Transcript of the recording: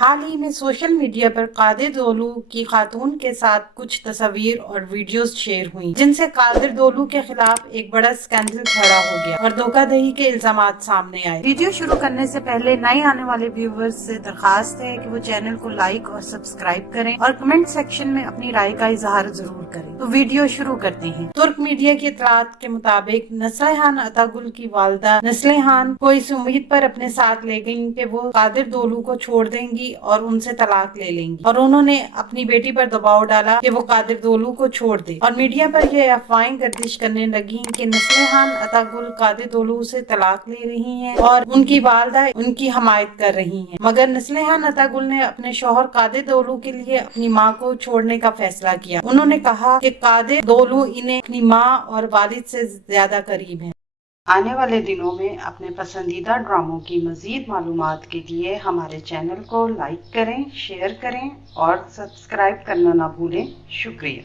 حال ہی میں social media پر قادر دولو کی خاتون کے ساتھ کچھ تصاویر اور ویڈیوز شیئر ہوئیں جن سے قادر دولو کے خلاف ایک بڑا اسکینڈل کھڑا ہو گیا اور دھوکہ دہی کے الزامات سامنے آئے۔ ویڈیو شروع کرنے سے پہلے نئے آنے والے ویورز سے درخواست ہے کہ وہ چینل کو لائک اور سبسکرائب کریں اور کمنٹ سیکشن میں اپنی رائے کا اظہار ضرور کریں۔ تو ویڈیو شروع کرتے ہیں۔ ترک میڈیا کی اطلاعات کے مطابق نسلیحان اتاگل کی والدہ نسلیحان کو اس امید پر اپنے ساتھ لے گئیں کہ وہ قادر دولو کو چھوڑ دیں گی اور ان سے طلاق لے لیں گی، اور انہوں نے اپنی بیٹی پر دباؤ ڈالا کہ وہ قادر دولو کو چھوڑ دے، اور میڈیا پر یہ افواہیں گردش کرنے لگیں کہ نسلیحان اتاگل قادر دولو سے طلاق لے رہی ہیں اور ان کی والدہ ان کی حمایت کر رہی ہیں، مگر نسلیحان اتاگل نے اپنے شوہر قادر دولو کے لیے اپنی ماں کو چھوڑنے کا فیصلہ کیا۔ انہوں نے کہا کہ قادر دولو انہیں اپنی ماں اور والد سے زیادہ قریب ہیں۔ آنے والے دنوں میں اپنے پسندیدہ ڈراموں کی مزید معلومات کے لیے ہمارے چینل کو لائک کریں، شیئر کریں اور سبسکرائب کرنا نہ بھولیں۔ شکریہ۔